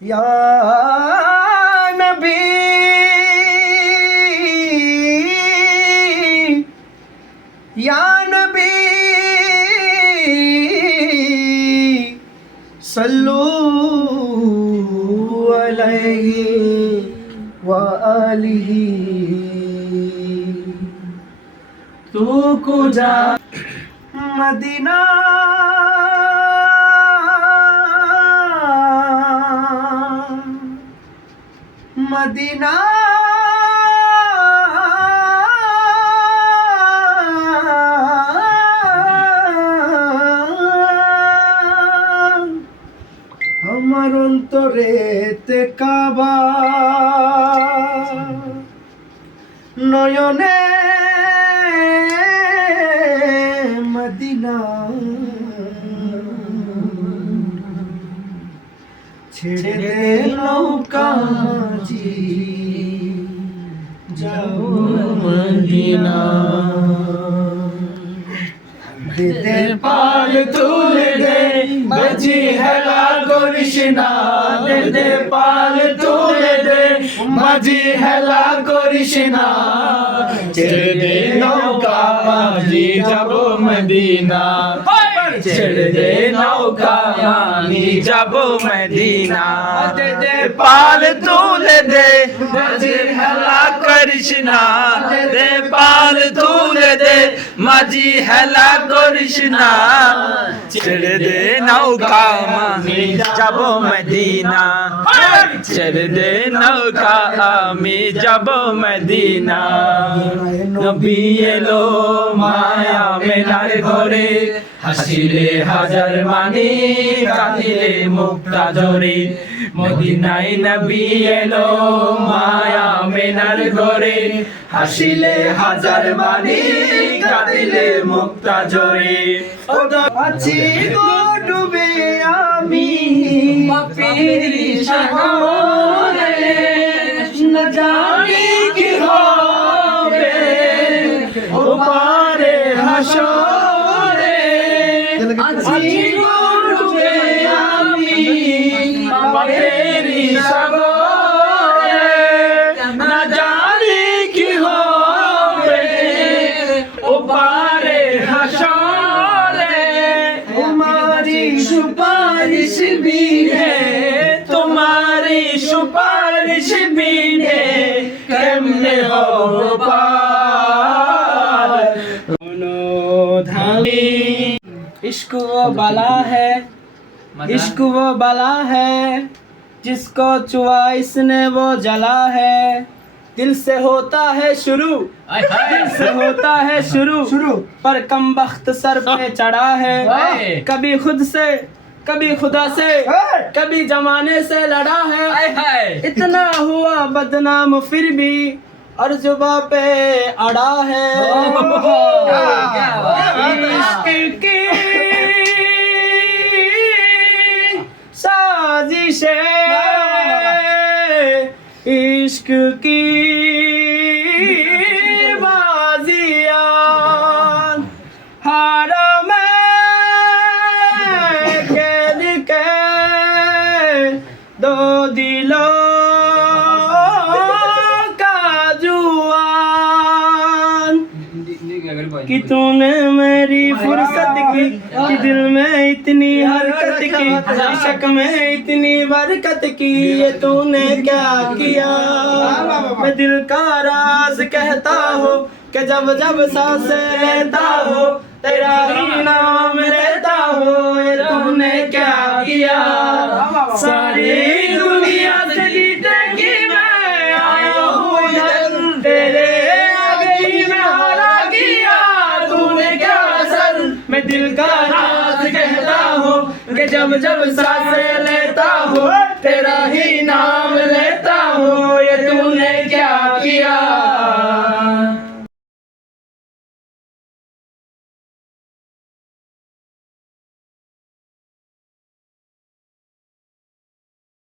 या नबी या नबी सल्लू अलैहि व आलिहि तू कुजा मदीना मदीना আমার অন্তরেতে কাবা নয়নে মদিনা ছেড়ে দে নৌকা মাঝি যাও মদিনা দে পাল তুলে দে মাঝি হেলা করিস না দে পাল তুলে দে মাঝি হেলা করিস না ছেড়ে দে নৌকা মাঝি যাব মদিনা ছেড়ে দে নৌকা আমি যাব মদিনা দে পাল তুলে দে মাঝি হেলা করিস না দে পাল তুলে দে মাঝি হেলা করিস না ছেড়ে দে নৌকা আমি যাব মদিনা ছেড়ে দে নৌকা আমি যাব মদিনা নবী এলো মায়া মেলার ঘরে হাসিলে হাজার মানি কাঁদিলে মুক্তা ঝরে মদিনায় নবী এলো মায়া মেলার ঘরে হাসিলে হাজার মানি কাঁদিলে মুক্তা ঝরে আছি গো ডুবে আমি পাপের সাগরে না জানি কি হবে ও পারে হাসরে আছি গো ডুবে আমি পাপের সাগরে না জানি কি হবে ও পারে হাসরে তোমারি সুপারিশ বিনে তোমারি সুপারিশ বিনে কেমনে হবে পার ধামি इश्क वो बला है इश्क वो बला है जिसको छुआ इसने वो जला है दिल से होता है शुरू दिल से होता है शुरू पर कम वक्त सर पे चढ़ा है कभी खुद से कभी खुदा से कभी जमाने से लड़ा है इतना हुआ बदनाम फिर भी और जुबा पे अड़ा है इश्क की साजिशे इश्क की बाजियां हारों में कैद के दो दिलों कि तूने मेरी फुर्सत की कि दिल में इतनी हरकत की इश्क में इतनी बरकत की ये तूने क्या किया मैं दिल का राज कहता हूँ कि जब जब सांसें लेता हो तेरा ही नाम लेता हो ये तूने क्या किया सारी दुनिया से जीते कि मैं आया हूँ इधर तेरे मैं दिल का राज कहता हूँ कि जब जब सांसें लेता हूँ तेरा ही नाम लेता हूँ ये तूने क्या